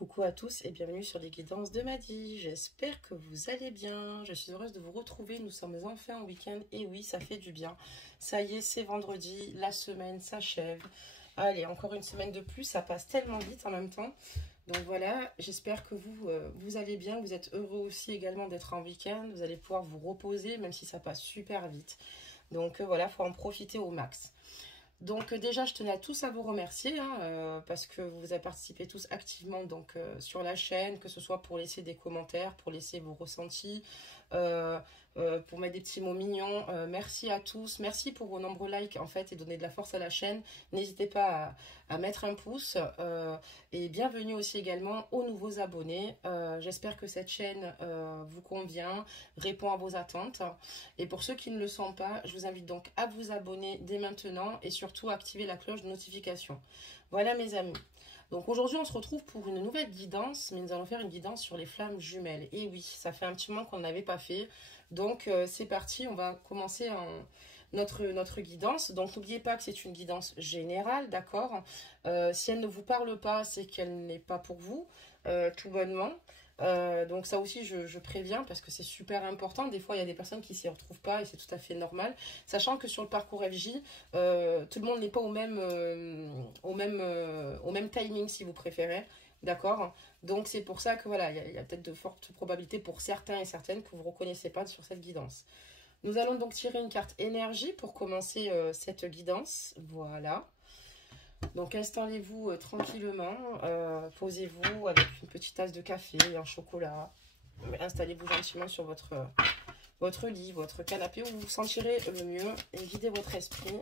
Coucou à tous et bienvenue sur les guidances de Madi. J'espère que vous allez bien. Je suis heureuse de vous retrouver. Nous sommes enfin en week-end et oui, ça fait du bien. Ça y est, c'est vendredi, la semaine s'achève. Allez, encore une semaine de plus, ça passe tellement vite en même temps. Donc voilà, j'espère que vous allez bien. Vous êtes heureux aussi également d'être en week-end. Vous allez pouvoir vous reposer même si ça passe super vite. Donc voilà, il faut en profiter au max. Donc déjà, je tenais à tous à vous remercier parce que vous avez participé tous activement sur la chaîne, que ce soit pour laisser des commentaires, pour laisser vos ressentis, euh, pour mettre des petits mots mignons. Merci à tous, merci pour vos nombreux likes en fait et donner de la force à la chaîne. N'hésitez pas à mettre un pouce et bienvenue aussi également aux nouveaux abonnés. J'espère que cette chaîne vous convient, répond à vos attentes. Et pour ceux qui ne le sont pas, je vous invite donc à vous abonner dès maintenant et surtout à activer la cloche de notification. Voilà mes amis. Donc aujourd'hui on se retrouve pour une nouvelle guidance, mais nous allons faire une guidance sur les flammes jumelles. Et oui, ça fait un petit moment qu'on n'avait pas fait. Donc c'est parti, on va commencer notre guidance. Donc n'oubliez pas que c'est une guidance générale, d'accord. Si elle ne vous parle pas, c'est qu'elle n'est pas pour vous, tout bonnement. Donc ça aussi je préviens parce que c'est super important. Des fois il y a des personnes qui s'y retrouvent pas et c'est tout à fait normal. Sachant que sur le parcours FJ, tout le monde n'est pas au même timing si vous préférez. D'accord. Donc c'est pour ça que voilà, il y a peut-être de fortes probabilités pour certains et certaines que vous ne reconnaissez pas sur cette guidance. Nous allons donc tirer une carte énergie pour commencer cette guidance. Voilà. Donc installez-vous tranquillement, posez-vous avec une petite tasse de café, un chocolat. Installez-vous gentiment sur votre lit, votre canapé où vous vous sentirez le mieux et videz votre esprit.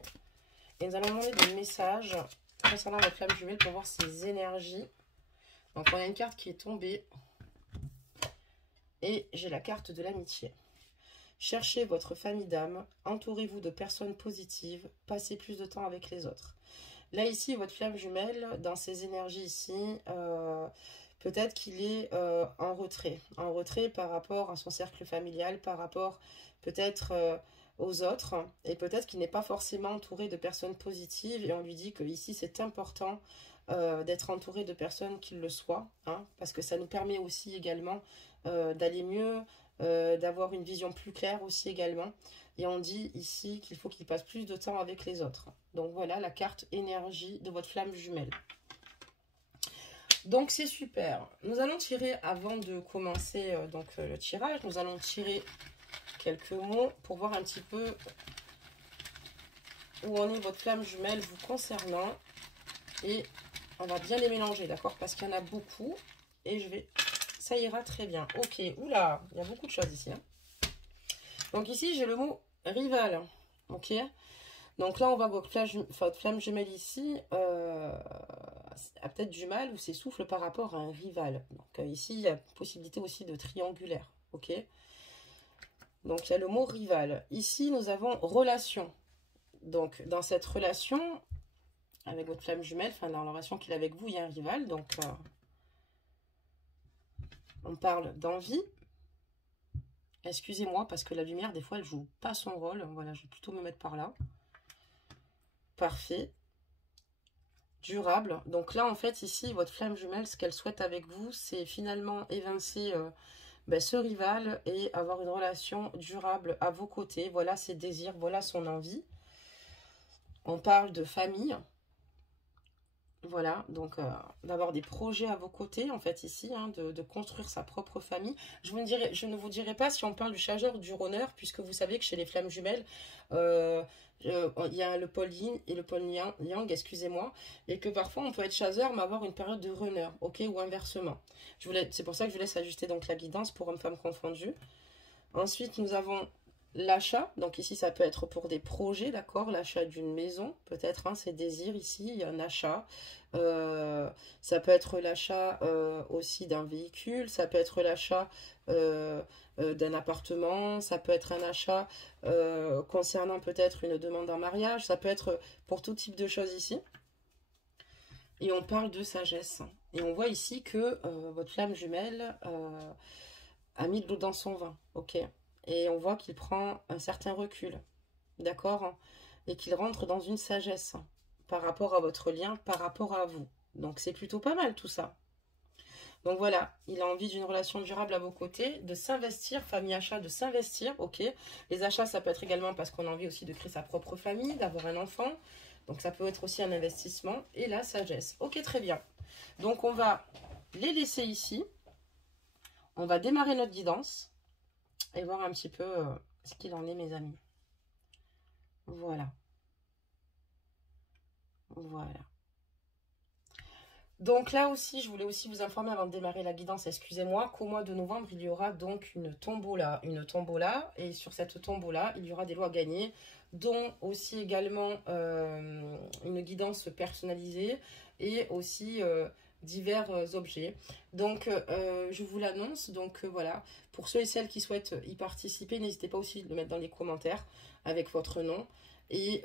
Et nous allons demander des messages concernant votre flamme jumelle pour voir ses énergies. Donc on a une carte qui est tombée et j'ai la carte de l'amitié. Cherchez votre famille d'âme, entourez-vous de personnes positives, passez plus de temps avec les autres. Là, ici, votre flamme jumelle, dans ses énergies ici, peut-être qu'il est en retrait. En retrait par rapport à son cercle familial, par rapport peut-être aux autres. Et peut-être qu'il n'est pas forcément entouré de personnes positives. Et on lui dit que ici, c'est important d'être entouré de personnes qui le soient. Hein, parce que ça nous permet aussi également d'aller mieux, d'avoir une vision plus claire aussi également. Et on dit ici qu'il faut qu'il passe plus de temps avec les autres. Donc voilà la carte énergie de votre flamme jumelle. Donc c'est super. Nous allons tirer, avant de commencer le tirage, nous allons tirer quelques mots pour voir un petit peu où en est votre flamme jumelle vous concernant. Et on va bien les mélanger, d'accord? Parce qu'il y en a beaucoup. Et ça ira très bien. Ok, oula, il y a beaucoup de choses ici. Hein. Donc ici, j'ai le mot rival. Ok. Donc là, on va voir votre flamme jumelle ici a peut-être du mal ou s'essouffle par rapport à un rival. Donc ici, il y a possibilité aussi de triangulaire. Ok. Donc il y a le mot rival. Ici, nous avons relation. Donc dans cette relation, avec votre flamme jumelle, enfin dans la relation qu'il a avec vous, il y a un rival. Donc on parle d'envie. Excusez-moi parce que la lumière, des fois, elle joue pas son rôle. Voilà, je vais plutôt me mettre par là. Parfait. Durable. Donc là, en fait, ici, votre flamme jumelle, ce qu'elle souhaite avec vous, c'est finalement évincer ce rival et avoir une relation durable à vos côtés. Voilà ses désirs, voilà son envie. On parle de famille. Voilà, donc d'avoir des projets à vos côtés, en fait, ici, hein, de construire sa propre famille. Je ne vous dirai pas si on parle du chargeur ou du runner, puisque vous savez que chez les flammes jumelles, il y a le pôle yin et le pôle yang, excusez-moi, et que parfois on peut être chasseur, mais avoir une période de runner, ok, ou inversement. C'est pour ça que je vous laisse ajuster donc la guidance pour hommes-femmes confondus. Ensuite, nous avons l'achat, donc ici ça peut être pour des projets, d'accord, l'achat d'une maison, peut-être, hein, c'est désir ici, il y a un achat, ça peut être l'achat aussi d'un véhicule, ça peut être l'achat d'un appartement, ça peut être un achat concernant peut-être une demande en mariage, ça peut être pour tout type de choses ici. Et on parle de sagesse, et on voit ici que votre flamme jumelle a mis de l'eau dans son vin, ok. Et on voit qu'il prend un certain recul, d'accord? Et qu'il rentre dans une sagesse par rapport à votre lien, par rapport à vous. Donc c'est plutôt pas mal tout ça. Donc voilà, il a envie d'une relation durable à vos côtés, de s'investir, famille achat, de s'investir, ok. Les achats, ça peut être également parce qu'on a envie aussi de créer sa propre famille, d'avoir un enfant. Donc ça peut être aussi un investissement. Et la sagesse. Ok, très bien. Donc on va les laisser ici. On va démarrer notre guidance et voir un petit peu ce qu'il en est, mes amis. Voilà. Voilà. Donc là aussi, je voulais aussi vous informer avant de démarrer la guidance, excusez-moi, qu'au mois de novembre, il y aura donc une tombola. Et sur cette tombola, il y aura des lots à gagner, dont aussi également une guidance personnalisée et aussi divers objets. Donc, je vous l'annonce. Donc, voilà, pour ceux et celles qui souhaitent y participer, n'hésitez pas aussi à le mettre dans les commentaires avec votre nom. Et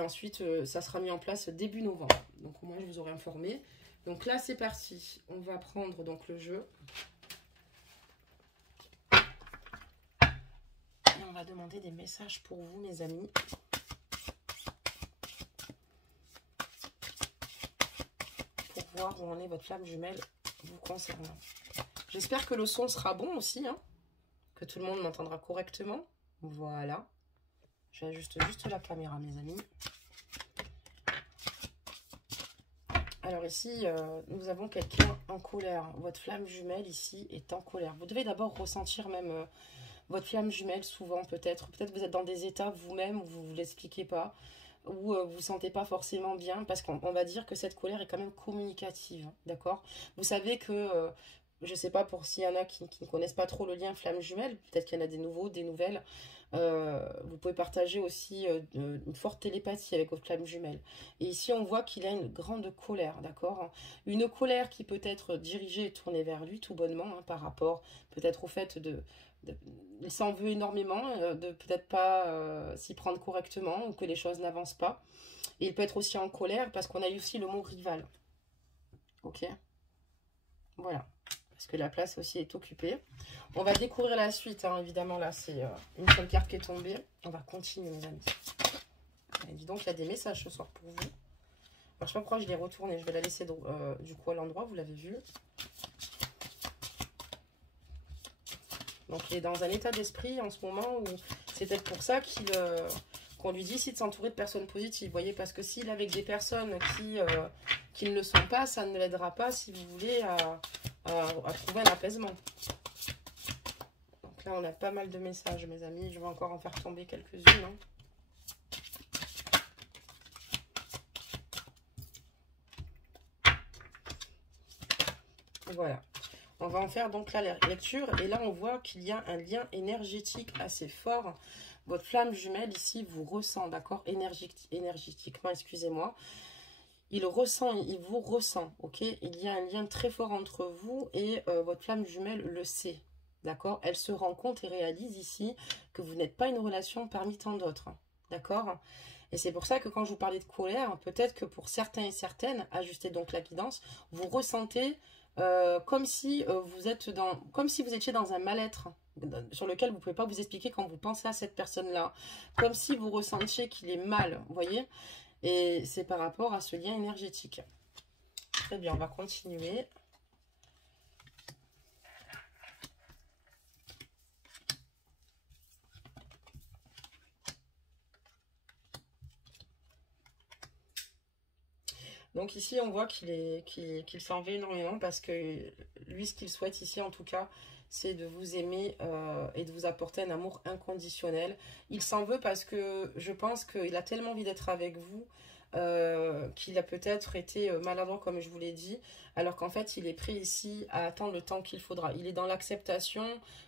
ensuite, ça sera mis en place début novembre. Donc, moi, je vous aurai informé. Donc là, c'est parti. On va prendre donc le jeu. Et on va demander des messages pour vous, mes amis. Pour voir où en est votre flamme jumelle vous concernant. J'espère que le son sera bon aussi, hein, que tout le monde m'entendra correctement. Voilà. J'ajuste juste la caméra, mes amis. Alors ici, nous avons quelqu'un en colère. Votre flamme jumelle ici est en colère. Vous devez d'abord ressentir même votre flamme jumelle souvent peut-être. Peut-être vous êtes dans des états vous-même où vous ne vous l'expliquez pas. Où vous ne vous sentez pas forcément bien. Parce qu'on va dire que cette colère est quand même communicative. D'accord? Vous savez que... je ne sais pas pour s'il y en a qui ne connaissent pas trop le lien flamme jumelle. Peut-être qu'il y en a des nouveaux, des nouvelles. Vous pouvez partager aussi une forte télépathie avec votre flamme jumelle. Et ici, on voit qu'il a une grande colère, d'accord? Une colère qui peut être dirigée et tournée vers lui tout bonnement, hein, par rapport peut-être au fait il s'en veut énormément, de peut-être pas s'y prendre correctement ou que les choses n'avancent pas. Et il peut être aussi en colère parce qu'on a eu aussi le mot rival. Ok? Voilà. Parce que la place aussi est occupée. On va découvrir la suite, hein, évidemment. Là, c'est une seule carte qui est tombée. On va continuer, mes amis. Et dis donc, il y a des messages ce soir pour vous. Alors, je ne sais pas pourquoi je l'ai retourné. Je vais la laisser du coup à l'endroit. Vous l'avez vu. Donc, il est dans un état d'esprit en ce moment où c'est peut-être pour ça qu'on lui dit ici de s'entourer de personnes positives. Vous voyez, parce que s'il est avec des personnes qui ne le sont pas, ça ne l'aidera pas, si vous voulez, à trouver un apaisement. Donc là, on a pas mal de messages, mes amis. Je vais encore en faire tomber quelques-unes. Hein. Voilà. On va en faire donc là la lecture. Et là, on voit qu'il y a un lien énergétique assez fort. Votre flamme jumelle ici vous ressent, d'accord? Énergétiquement, excusez-moi. Il vous ressent, ok? Il y a un lien très fort entre vous et votre flamme jumelle le sait, d'accord? Elle se rend compte et réalise ici que vous n'êtes pas une relation parmi tant d'autres, d'accord? Et c'est pour ça que quand je vous parlais de colère, peut-être que pour certains et certaines, ajustez donc la guidance, vous ressentez comme si comme si vous étiez dans un mal-être sur lequel vous ne pouvez pas vous expliquer quand vous pensez à cette personne-là, comme si vous ressentiez qu'il est mal, vous voyez? Et c'est par rapport à ce lien énergétique. Très bien, on va continuer. Donc ici, on voit qu'il s'en veut énormément parce que lui, ce qu'il souhaite ici, en tout cas, c'est de vous aimer et de vous apporter un amour inconditionnel. Il s'en veut parce que je pense qu'il a tellement envie d'être avec vous qu'il a peut-être été maladroit, comme je vous l'ai dit, alors qu'en fait, il est prêt ici à attendre le temps qu'il faudra. Il est dans l'acceptation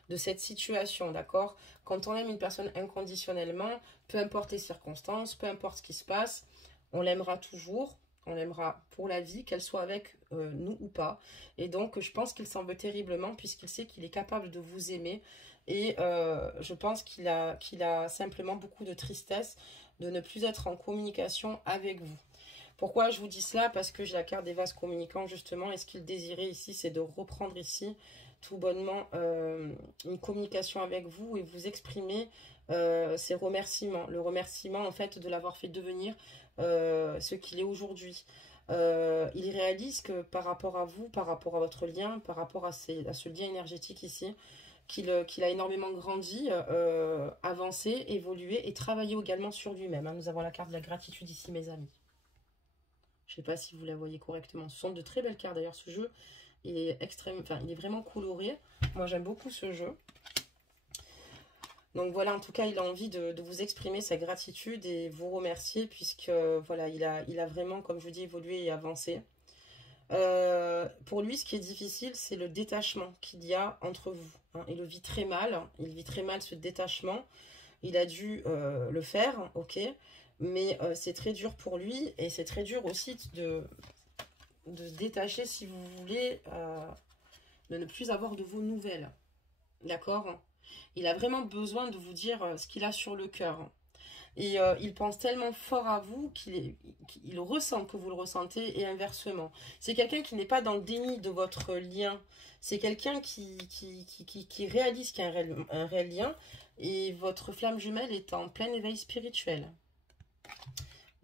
de cette situation, d'accord? Quand on aime une personne inconditionnellement, peu importe les circonstances, peu importe ce qui se passe, on l'aimera toujours. On l'aimera pour la vie, qu'elle soit avec nous ou pas. Et donc, je pense qu'il s'en veut terriblement puisqu'il sait qu'il est capable de vous aimer. Et je pense qu'il a simplement beaucoup de tristesse de ne plus être en communication avec vous. Pourquoi je vous dis cela? Parce que j'ai la carte des vases communicants justement. Et ce qu'il désirait ici, c'est de reprendre ici tout bonnement une communication avec vous et vous exprimer ses remerciements. Le remerciement en fait de l'avoir fait devenir ce qu'il est aujourd'hui. Il réalise que par rapport à vous, par rapport à votre lien, par rapport à ce lien énergétique ici, qu'il a énormément grandi, avancé, évolué et travaillé également sur lui-même. Hein. Nous avons la carte de la gratitude ici, mes amis. Je ne sais pas si vous la voyez correctement. Ce sont de très belles cartes. D'ailleurs, ce jeu est il est vraiment coloré. Moi, j'aime beaucoup ce jeu. Donc voilà, en tout cas, il a envie de vous exprimer sa gratitude et vous remercier puisque voilà, il a vraiment, comme je vous dis, évolué et avancé. Pour lui, ce qui est difficile, c'est le détachement qu'il y a entre vous. Hein. Il le vit très mal. Il vit très mal ce détachement. Il a dû le faire, ok. Mais c'est très dur pour lui et c'est très dur aussi de se détacher, si vous voulez, de ne plus avoir de vos nouvelles. D'accord? Il a vraiment besoin de vous dire ce qu'il a sur le cœur. Et il pense tellement fort à vous qu'il ressent que vous le ressentez et inversement. C'est quelqu'un qui n'est pas dans le déni de votre lien. C'est quelqu'un qui réalise qu'il y a un réel lien et votre flamme jumelle est en plein éveil spirituel.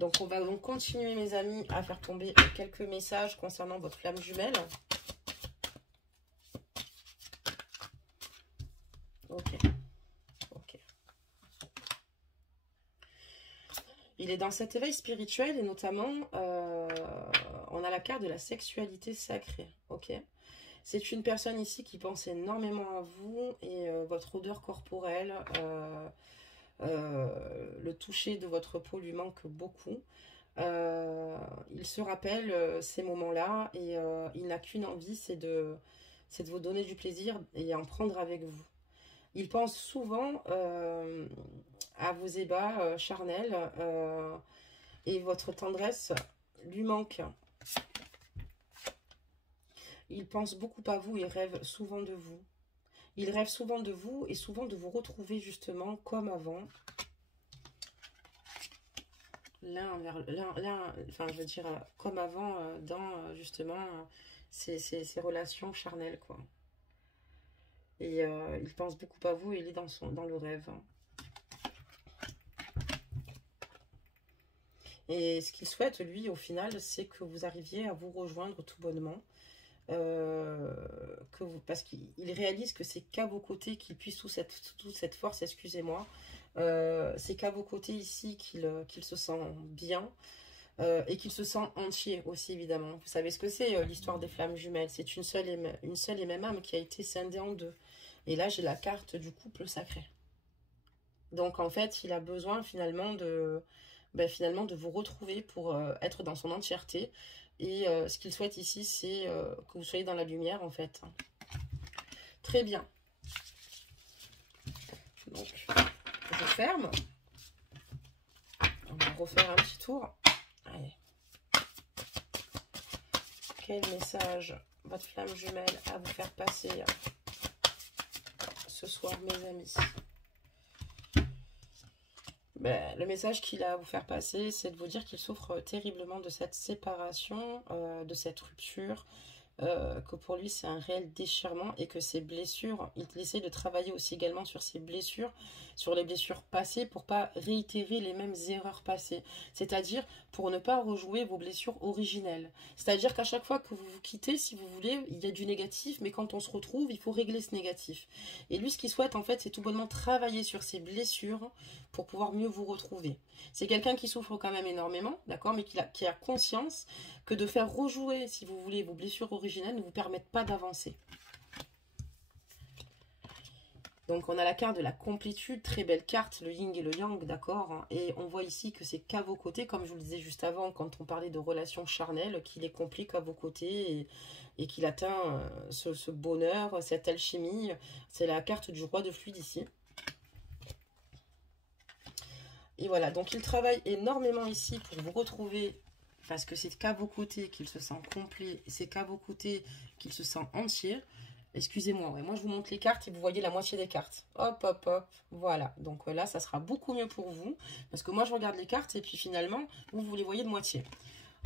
Donc on va donc continuer, mes amis, à faire tomber quelques messages concernant votre flamme jumelle. Ok. Il est dans cet éveil spirituel et notamment, on a la carte de la sexualité sacrée. Ok. C'est une personne ici qui pense énormément à vous et votre odeur corporelle, le toucher de votre peau lui manque beaucoup. Il se rappelle ces moments-là et il n'a qu'une envie, c'est de vous donner du plaisir et en prendre avec vous. Il pense souvent à vos ébats charnels et votre tendresse lui manque. Il pense beaucoup à vous, il rêve souvent de vous. Il rêve souvent de vous et souvent de vous retrouver justement comme avant. Enfin je veux dire comme avant dans justement ces relations charnelles quoi. Et il pense beaucoup à vous et il est dans le rêve. Et ce qu'il souhaite, lui, au final, c'est que vous arriviez à vous rejoindre tout bonnement. Parce qu'il réalise que c'est qu'à vos côtés qu'il puisse toute cette force, excusez-moi. C'est qu'à vos côtés ici qu'il se sent bien. Et qu'il se sent entier aussi, évidemment. Vous savez ce que c'est l'histoire des flammes jumelles. C'est une seule et même âme qui a été scindée en deux. Et là, j'ai la carte du couple sacré. Donc, en fait, il a besoin finalement de vous retrouver pour être dans son entièreté. Et ce qu'il souhaite ici, c'est que vous soyez dans la lumière, en fait. Très bien. Donc, je ferme. On va refaire un petit tour. Allez. Quel message votre flamme jumelle à vous faire passer ce soir, mes amis? Le message qu'il a à vous faire passer, c'est de vous dire qu'il souffre terriblement de cette séparation, de cette rupture, que pour lui c'est un réel déchirement et que ses blessures, il essaie de travailler aussi également sur ses blessures, sur les blessures passées pour pas réitérer les mêmes erreurs passées, c'est-à-dire pour ne pas rejouer vos blessures originelles, c'est-à-dire qu'à chaque fois que vous vous quittez, si vous voulez, il y a du négatif, mais quand on se retrouve, il faut régler ce négatif. Et lui, ce qu'il souhaite en fait, c'est tout bonnement travailler sur ses blessures pour pouvoir mieux vous retrouver. C'est quelqu'un qui souffre quand même énormément, d'accord, mais qui a conscience que de faire rejouer, si vous voulez, vos blessures originelles ne vous permettent pas d'avancer. Donc on a la carte de la complétude, très belle carte, le yin et le yang, d'accord. Et on voit ici que c'est qu'à vos côtés, comme je vous le disais juste avant, quand on parlait de relations charnelles, qu'il est complet qu'à vos côtés et qu'il atteint ce bonheur, cette alchimie. C'est la carte du roi de fluide ici. Et voilà, donc il travaille énormément ici pour vous retrouver, parce que c'est qu'à vos côtés qu'il se sent complet, c'est qu'à vos côtés qu'il se sent entier. Excusez-moi, ouais, moi je vous montre les cartes et vous voyez la moitié des cartes. Hop, hop, hop, voilà. Donc là, ça sera beaucoup mieux pour vous, parce que moi je regarde les cartes et puis finalement, vous les voyez de moitié.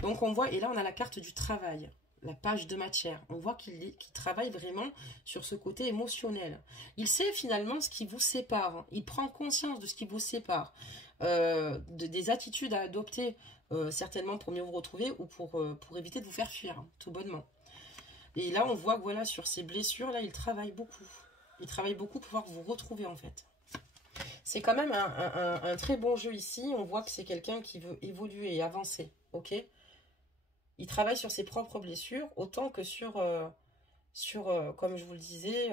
Donc on voit, et là on a la carte du travail. la page de matière. On voit qu'il travaille vraiment sur ce côté émotionnel. Il sait finalement ce qui vous sépare. Il prend conscience de ce qui vous sépare. Des attitudes à adopter, certainement pour mieux vous retrouver ou pour éviter de vous faire fuir, hein, tout bonnement. Et là, on voit que voilà, sur ces blessures, là, il travaille beaucoup. Il travaille beaucoup pour pouvoir vous retrouver, en fait. C'est quand même un très bon jeu ici. On voit que c'est quelqu'un qui veut évoluer et avancer, ok? Il travaille sur ses propres blessures, autant que sur comme je vous le disais,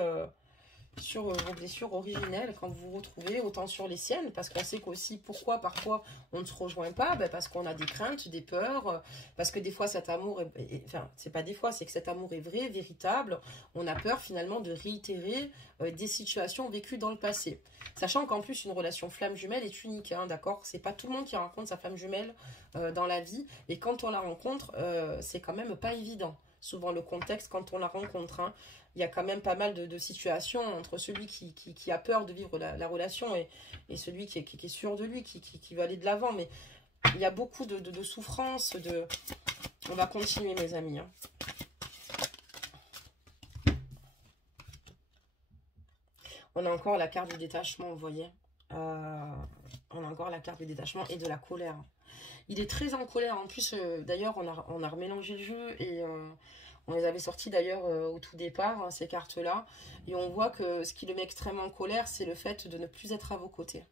sur vos blessures originelles quand vous vous retrouvez, autant sur les siennes, parce qu'on sait qu'aussi pourquoi parfois on ne se rejoint pas, ben parce qu'on a des craintes, des peurs, parce que des fois cet amour, enfin c'est pas des fois, c'est que cet amour est vrai, véritable, on a peur finalement de réitérer des situations vécues dans le passé. Sachant qu'en plus une relation flamme jumelle est unique, hein, d'accord? C'est pas tout le monde qui rencontre sa flamme jumelle dans la vie, et quand on la rencontre, c'est quand même pas évident. Souvent le contexte quand on la rencontre, hein, il y a quand même pas mal de situations entre celui qui a peur de vivre la relation et celui qui est sûr de lui, qui veut aller de l'avant. Mais il y a beaucoup de souffrance. On va continuer, mes amis. Hein. On a encore la carte du détachement, vous voyez. On a encore la carte du détachement et de la colère. Il est très en colère. En plus, d'ailleurs, on a remélangé le jeu et... on les avait sortis d'ailleurs au tout départ, hein, ces cartes-là. Et on voit que ce qui le met extrêmement en colère, c'est le fait de ne plus être à vos côtés.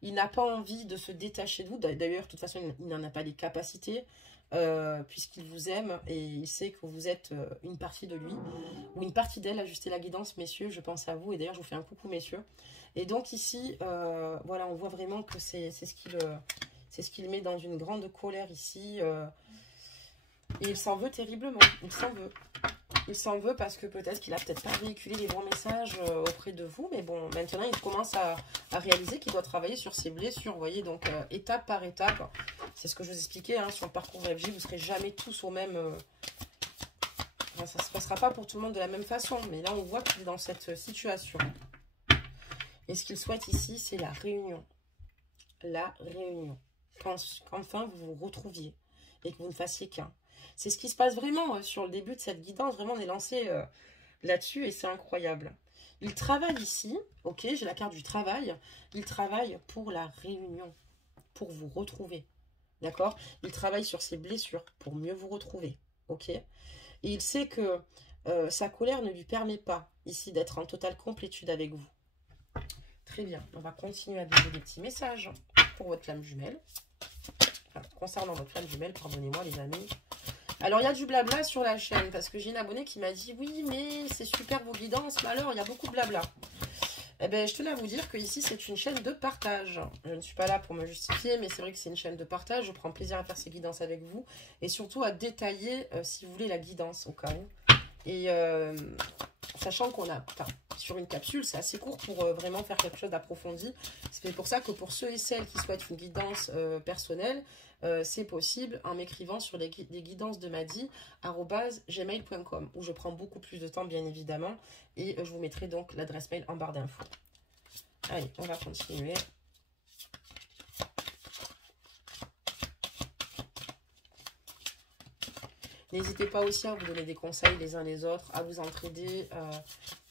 Il n'a pas envie de se détacher de vous. D'ailleurs, de toute façon, il n'en a pas les capacités, puisqu'il vous aime et il sait que vous êtes une partie de lui, ou une partie d'elle. Ajustez la guidance, messieurs, je pense à vous. Et d'ailleurs, je vous fais un coucou, messieurs. Et donc ici, voilà, on voit vraiment que c'est ce qui le met dans une grande colère ici. Et il s'en veut terriblement, il s'en veut. Il s'en veut parce que peut-être qu'il a peut-être pas véhiculé les bons messages auprès de vous. Mais bon, maintenant, il commence à réaliser qu'il doit travailler sur ses blessures. Vous voyez, donc étape par étape. C'est ce que je vous expliquais hein, sur le parcours FJ. Vous ne serez jamais tous au même... Enfin, ça ne se passera pas pour tout le monde de la même façon. Mais là, on voit qu'il est dans cette situation. Et ce qu'il souhaite ici, c'est la réunion. La réunion. Qu'enfin, vous vous retrouviez et que vous ne fassiez qu'un. C'est ce qui se passe vraiment sur le début de cette guidance. Vraiment, on est lancé là-dessus et c'est incroyable. Il travaille ici. Ok, j'ai la carte du travail. Il travaille pour la réunion, pour vous retrouver. D'accord? Il travaille sur ses blessures pour mieux vous retrouver. Ok? Et il sait que sa colère ne lui permet pas ici d'être en totale complétude avec vous. Très bien. On va continuer à donner des petits messages pour votre flamme jumelle. Enfin, concernant votre flamme jumelle, pardonnez-moi les amis. Alors, il y a du blabla sur la chaîne, parce que j'ai une abonnée qui m'a dit « Oui, mais c'est super vos guidances, mais alors, il y a beaucoup de blabla. » Eh bien, je tenais à vous dire que ici c'est une chaîne de partage. Je ne suis pas là pour me justifier, mais c'est vrai que c'est une chaîne de partage. Je prends plaisir à faire ces guidances avec vous, et surtout à détailler, si vous voulez, la guidance au cas où. Et sachant qu'on a, enfin, sur une capsule, c'est assez court pour vraiment faire quelque chose d'approfondi. C'est pour ça que pour ceux et celles qui souhaitent une guidance personnelle, c'est possible en m'écrivant sur les guidances de madi@gmail.com où je prends beaucoup plus de temps, bien évidemment. Et je vous mettrai donc l'adresse mail en barre d'infos. Allez, on va continuer. N'hésitez pas aussi à vous donner des conseils les uns les autres, à vous entraider,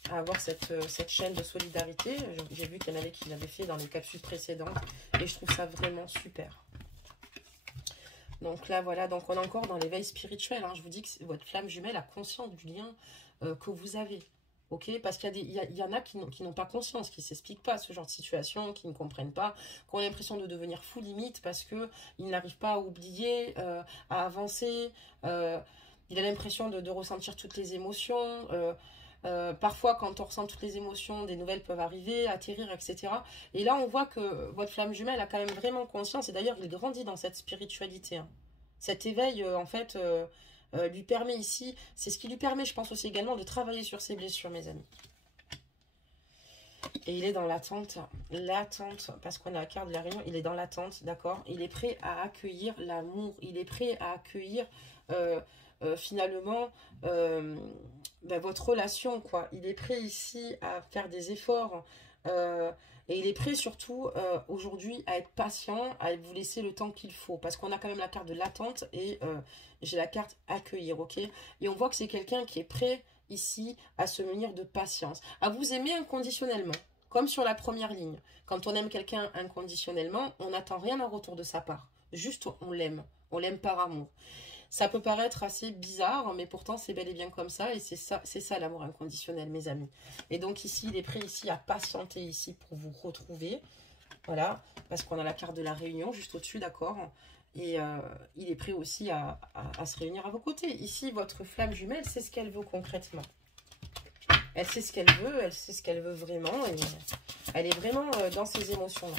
à avoir cette chaîne de solidarité. J'ai vu qu'il y en avait qui l'avaient fait dans les capsules précédentes et je trouve ça vraiment super. Donc là, voilà, donc on est encore dans l'éveil spirituel. Hein. Je vous dis que votre flamme jumelle a conscience du lien que vous avez. Ok, parce qu'il y en a qui n'ont pas conscience, qui ne s'expliquent pas ce genre de situation, qui ne comprennent pas, qui ont l'impression de devenir fou limite parce qu'ils n'arrivent pas à oublier, à avancer. Il a l'impression de ressentir toutes les émotions. Parfois, quand on ressent toutes les émotions, des nouvelles peuvent arriver, atterrir, etc. Et là, on voit que votre flamme jumelle a quand même vraiment conscience. Et d'ailleurs, il grandit dans cette spiritualité. Hein. Cet éveil, en fait... lui permet ici, c'est ce qui lui permet, je pense aussi également, de travailler sur ses blessures, mes amis. Et il est dans l'attente, parce qu'on a la carte de la réunion, il est dans l'attente, d'accord? Il est prêt à accueillir l'amour, il est prêt à accueillir finalement votre relation, quoi. Il est prêt ici à faire des efforts Et il est prêt surtout aujourd'hui à être patient, à vous laisser le temps qu'il faut. Parce qu'on a quand même la carte de l'attente et j'ai la carte accueillir, ok? Et on voit que c'est quelqu'un qui est prêt ici à se munir de patience, à vous aimer inconditionnellement. Comme sur la première ligne. Quand on aime quelqu'un inconditionnellement, on n'attend rien en retour de sa part. Juste, on l'aime. On l'aime par amour. Ça peut paraître assez bizarre, mais pourtant c'est bel et bien comme ça. Et c'est ça l'amour inconditionnel, mes amis. Et donc ici, il est prêt ici à patienter ici pour vous retrouver. Voilà, parce qu'on a la carte de la réunion juste au-dessus, d'accord? Et il est prêt aussi à se réunir à vos côtés. Ici, votre flamme jumelle, c'est ce qu'elle veut concrètement. Elle sait ce qu'elle veut, elle sait ce qu'elle veut vraiment. Et elle est vraiment dans ses émotions-là.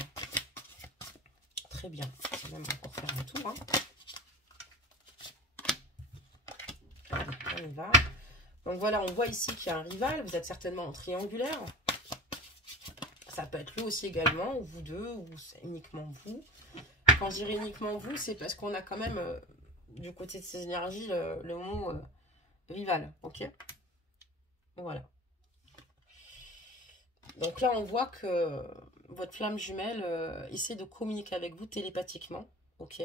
Très bien. Je vais même encore faire un tour. Hein. Allez, on y va. Donc voilà, on voit ici qu'il y a un rival. Vous êtes certainement en triangulaire. Ça peut être lui aussi également, ou vous deux, ou uniquement vous. Quand je dirais uniquement vous, c'est parce qu'on a quand même, du côté de ces énergies, le mot rival. Ok? Voilà. Donc là, on voit que votre flamme jumelle essaie de communiquer avec vous télépathiquement. Ok?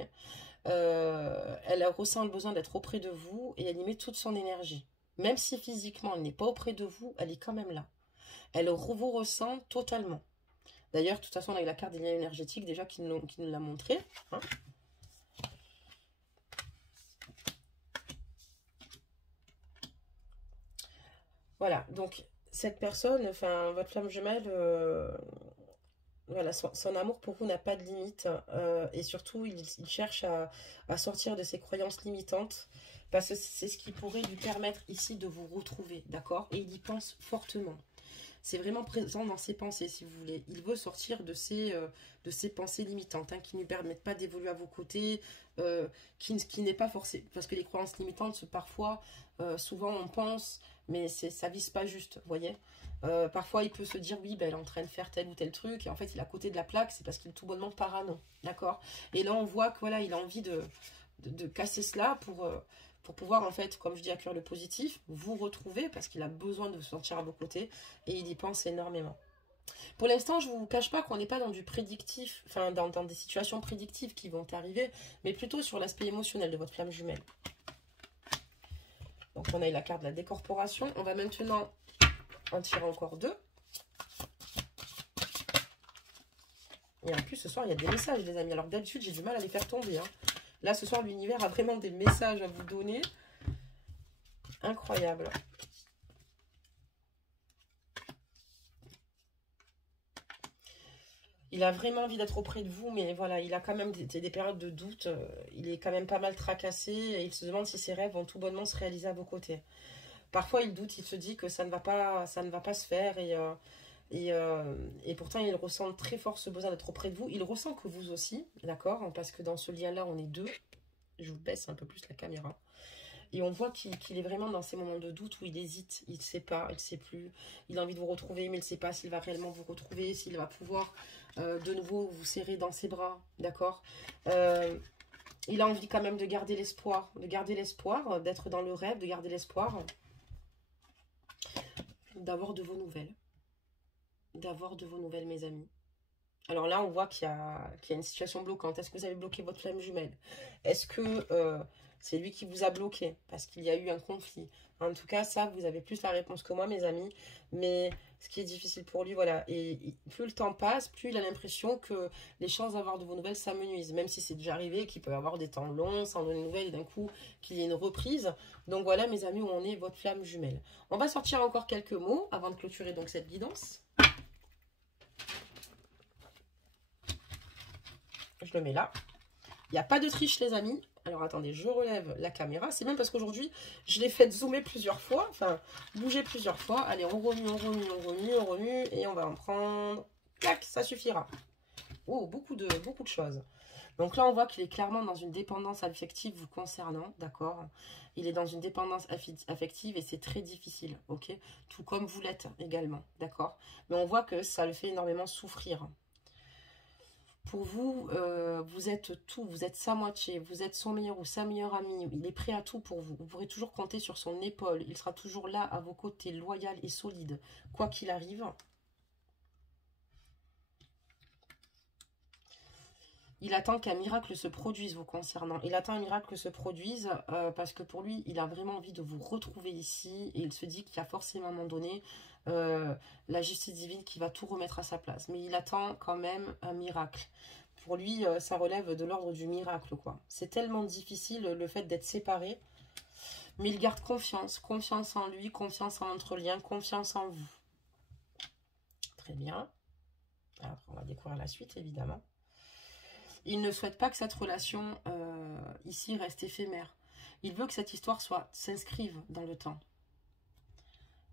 Elle ressent le besoin d'être auprès de vous et elle y met toute son énergie. Même si physiquement elle n'est pas auprès de vous, elle est quand même là. Elle vous ressent totalement. D'ailleurs, de toute façon, on a la carte des liens énergétiques déjà qui nous l'a montré. Hein. Voilà, donc cette personne, enfin votre flamme jumelle, voilà, son amour pour vous n'a pas de limite et surtout il cherche à sortir de ses croyances limitantes parce que c'est ce qui pourrait lui permettre ici de vous retrouver, d'accord? Et il y pense fortement. C'est vraiment présent dans ses pensées, si vous voulez. Il veut sortir de ses pensées limitantes, hein, qui ne lui permettent pas d'évoluer à vos côtés, qui n'est pas forcé. Parce que les croyances limitantes, parfois, souvent on pense, mais ça vise pas juste, vous voyez. Parfois, il peut se dire, oui, ben, elle est en train de faire tel ou tel truc, et en fait, il est à côté de la plaque, c'est parce qu'il est tout bonnement parano, d'accord? Et là, on voit que voilà, il a envie de casser cela pour pouvoir, en fait, comme je dis, accueillir le positif, vous retrouver, parce qu'il a besoin de se sentir à vos côtés, et il y pense énormément. Pour l'instant, je ne vous cache pas qu'on n'est pas dans du prédictif, enfin, dans des situations prédictives qui vont arriver, mais plutôt sur l'aspect émotionnel de votre flamme jumelle. Donc, on a eu la carte de la décorporation. On va maintenant en tirer encore deux. Et en plus, ce soir, il y a des messages, les amis. Alors, d'habitude, j'ai du mal à les faire tomber. Hein. Là, ce soir, l'univers a vraiment des messages à vous donner. Incroyable. Il a vraiment envie d'être auprès de vous, mais voilà, il a quand même des périodes de doute. Il est quand même pas mal tracassé et il se demande si ses rêves vont tout bonnement se réaliser à vos côtés. Parfois, il doute, il se dit que ça ne va pas se faire et pourtant, il ressent très fort ce besoin d'être auprès de vous. Il ressent que vous aussi, d'accord? Parce que dans ce lien-là, on est deux. Je vous baisse un peu plus la caméra. Et on voit qu'il est vraiment dans ces moments de doute où il hésite, il ne sait pas, il ne sait plus. Il a envie de vous retrouver, mais il ne sait pas s'il va réellement vous retrouver, s'il va pouvoir de nouveau vous serrer dans ses bras, d'accord? Il a envie quand même de garder l'espoir, d'être dans le rêve, de garder l'espoir, d'avoir de vos nouvelles. D'avoir de vos nouvelles, mes amis. Alors là, on voit qu'il y a une situation bloquante. Est-ce que vous avez bloqué votre flamme jumelle? Est-ce que c'est lui qui vous a bloqué parce qu'il y a eu un conflit? En tout cas, ça, vous avez plus la réponse que moi, mes amis. Mais ce qui est difficile pour lui, voilà. Et plus le temps passe, plus il a l'impression que les chances d'avoir de vos nouvelles s'amenuisent. Même si c'est déjà arrivé qu'il peut y avoir des temps longs sans donner de nouvelles et d'un coup qu'il y ait une reprise. Donc voilà, mes amis, où on est votre flamme jumelle. On va sortir encore quelques mots avant de clôturer donc cette guidance. Je le mets là. Il n'y a pas de triche, les amis. Alors, attendez, je relève la caméra. C'est même parce qu'aujourd'hui, je l'ai fait zoomer plusieurs fois. Enfin, bouger plusieurs fois. Allez, on remue, on remue, on remue, on remue. Et on va en prendre... Clac, ça suffira. Oh, beaucoup de choses. Donc là, on voit qu'il est clairement dans une dépendance affective vous concernant, d'accord? Il est dans une dépendance affective et c'est très difficile, ok? Tout comme vous l'êtes également, d'accord? Mais on voit que ça le fait énormément souffrir. Pour vous, vous êtes tout, vous êtes sa moitié, vous êtes son meilleur ou sa meilleure amie. Il est prêt à tout pour vous. Vous pourrez toujours compter sur son épaule. Il sera toujours là à vos côtés, loyal et solide, quoi qu'il arrive. Il attend qu'un miracle se produise vous concernant. Il attend un miracle se produise parce que pour lui, il a vraiment envie de vous retrouver ici. Et il se dit qu'il y a forcément à un moment donné la justice divine qui va tout remettre à sa place. Mais il attend quand même un miracle. Pour lui, ça relève de l'ordre du miracle, quoi. C'est tellement difficile le fait d'être séparé. Mais il garde confiance. Confiance en lui, confiance en notre lien, confiance en vous. Très bien. Alors, on va découvrir la suite, évidemment. Il ne souhaite pas que cette relation ici reste éphémère. Il veut que cette histoire s'inscrive dans le temps.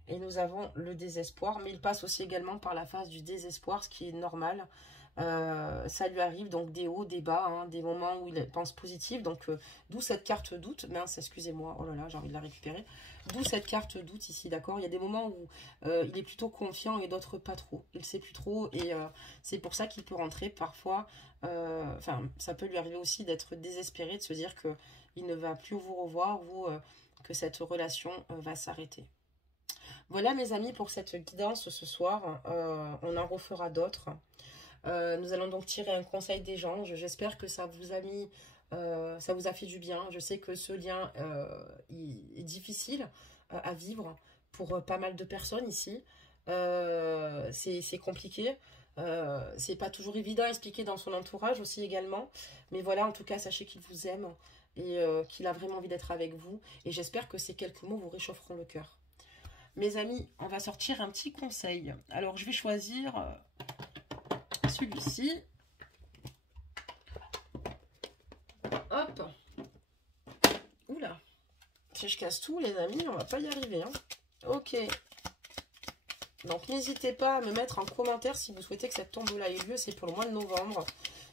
Et nous avons le désespoir, mais il passe aussi également par la phase du désespoir, ce qui est normal. Ça lui arrive donc des hauts, des bas, hein, des moments où il pense positif. Donc d'où cette carte doute. Mince, excusez-moi, oh là là, j'ai envie de la récupérer. D'où cette carte doute ici, d'accord. Il y a des moments où il est plutôt confiant et d'autres pas trop. Il ne sait plus trop et c'est pour ça qu'il peut rentrer parfois. Enfin, ça peut lui arriver aussi d'être désespéré, de se dire que il ne va plus vous revoir ou que cette relation va s'arrêter. Voilà mes amis pour cette guidance ce soir. On en refera d'autres. Nous allons donc tirer un conseil des anges. J'espère que ça vous a mis, ça vous a fait du bien. Je sais que ce lien est difficile à vivre pour pas mal de personnes ici. C'est compliqué. C'est pas toujours évident à expliquer dans son entourage aussi également. Mais voilà, en tout cas, sachez qu'il vous aime et qu'il a vraiment envie d'être avec vous. Et j'espère que ces quelques mots vous réchaufferont le cœur. Mes amis, on va sortir un petit conseil. Alors, je vais choisir celui-ci. Hop. Oula. Si je casse tout, les amis, on va pas y arriver. Hein. Ok. Donc, n'hésitez pas à me mettre en commentaire si vous souhaitez que cette tombola ait lieu. C'est pour le mois de novembre.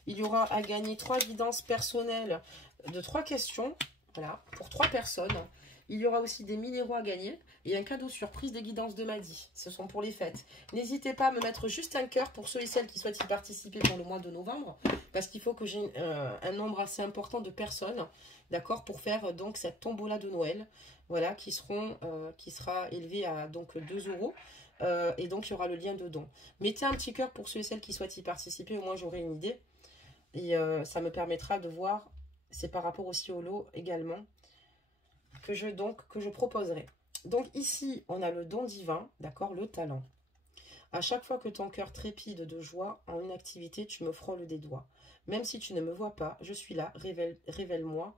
Il y aura à gagner 3 guidances personnelles de 3 questions. Voilà, pour 3 personnes. Il y aura aussi des 1000 € à gagner et un cadeau surprise des guidances de Madi. Ce sont pour les fêtes. N'hésitez pas à me mettre juste un cœur pour ceux et celles qui souhaitent y participer pour le mois de novembre. Parce qu'il faut que j'ai un nombre assez important de personnes, d'accord, pour faire donc cette tombola de Noël. Voilà, qui sera élevée à donc 2 €. Et donc, il y aura le lien de don. Mettez un petit cœur pour ceux et celles qui souhaitent y participer. Au moins, j'aurai une idée. Et ça me permettra de voir. C'est par rapport aussi au lot également. Que je proposerai. Donc ici, on a le don divin, d'accord, le talent. À chaque fois que ton cœur trépide de joie en une activité, tu me frôles des doigts. Même si tu ne me vois pas, je suis là, révèle-moi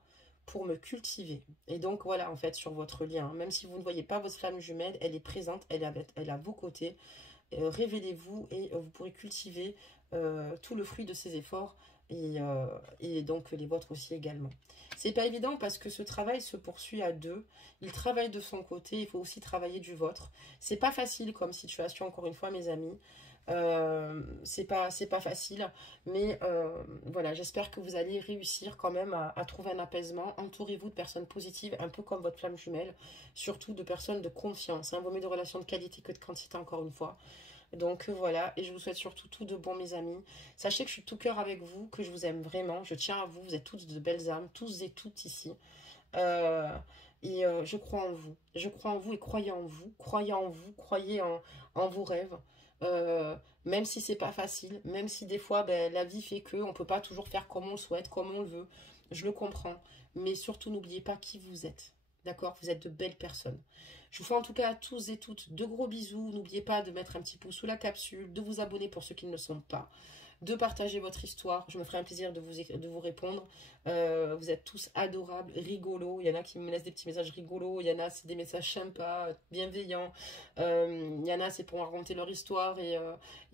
pour me cultiver. Et donc voilà, en fait, sur votre lien, hein, même si vous ne voyez pas votre flamme jumelle, elle est présente, elle est à vos côtés. Révélez-vous et vous pourrez cultiver tout le fruit de ces efforts et donc les vôtres aussi également. C'est pas évident parce que ce travail se poursuit à deux. Il travaille de son côté, il faut aussi travailler du vôtre. C'est pas facile comme situation, encore une fois, mes amis. C'est pas facile, mais voilà, j'espère que vous allez réussir quand même à trouver un apaisement. Entourez-vous de personnes positives, un peu comme votre flamme jumelle, surtout de personnes de confiance. Vaut mieux de relations de qualité que de quantité, encore une fois. Donc voilà, et je vous souhaite surtout tout de bon, mes amis. Sachez que je suis tout cœur avec vous, que je vous aime vraiment. Je tiens à vous, vous êtes toutes de belles âmes, tous et toutes ici. Je crois en vous. Je crois en vous et croyez en vous. Croyez en vous, croyez en vos rêves. Même si c'est pas facile, même si des fois la vie fait que on peut pas toujours faire comme on le souhaite, comme on le veut. Je le comprends. Mais surtout, n'oubliez pas qui vous êtes. D'accord? Vous êtes de belles personnes. Je vous fais en tout cas à tous et toutes de gros bisous. N'oubliez pas de mettre un petit pouce sous la capsule, de vous abonner pour ceux qui ne le sont pas, de partager votre histoire. Je me ferai un plaisir de vous répondre. Vous êtes tous adorables, rigolos. Il y en a qui me laissent des petits messages rigolos. Il y en a, c'est des messages sympas, bienveillants. Il y en a, c'est pour raconter leur histoire. Et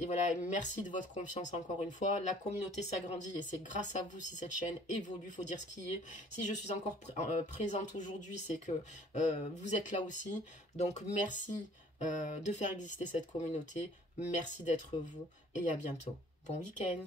voilà, merci de votre confiance encore une fois. La communauté s'agrandit et c'est grâce à vous si cette chaîne évolue. Il faut dire ce qui est. Si je suis encore présente aujourd'hui, c'est que vous êtes là aussi. Donc, merci de faire exister cette communauté. Merci d'être vous. Et à bientôt. Bon week-end.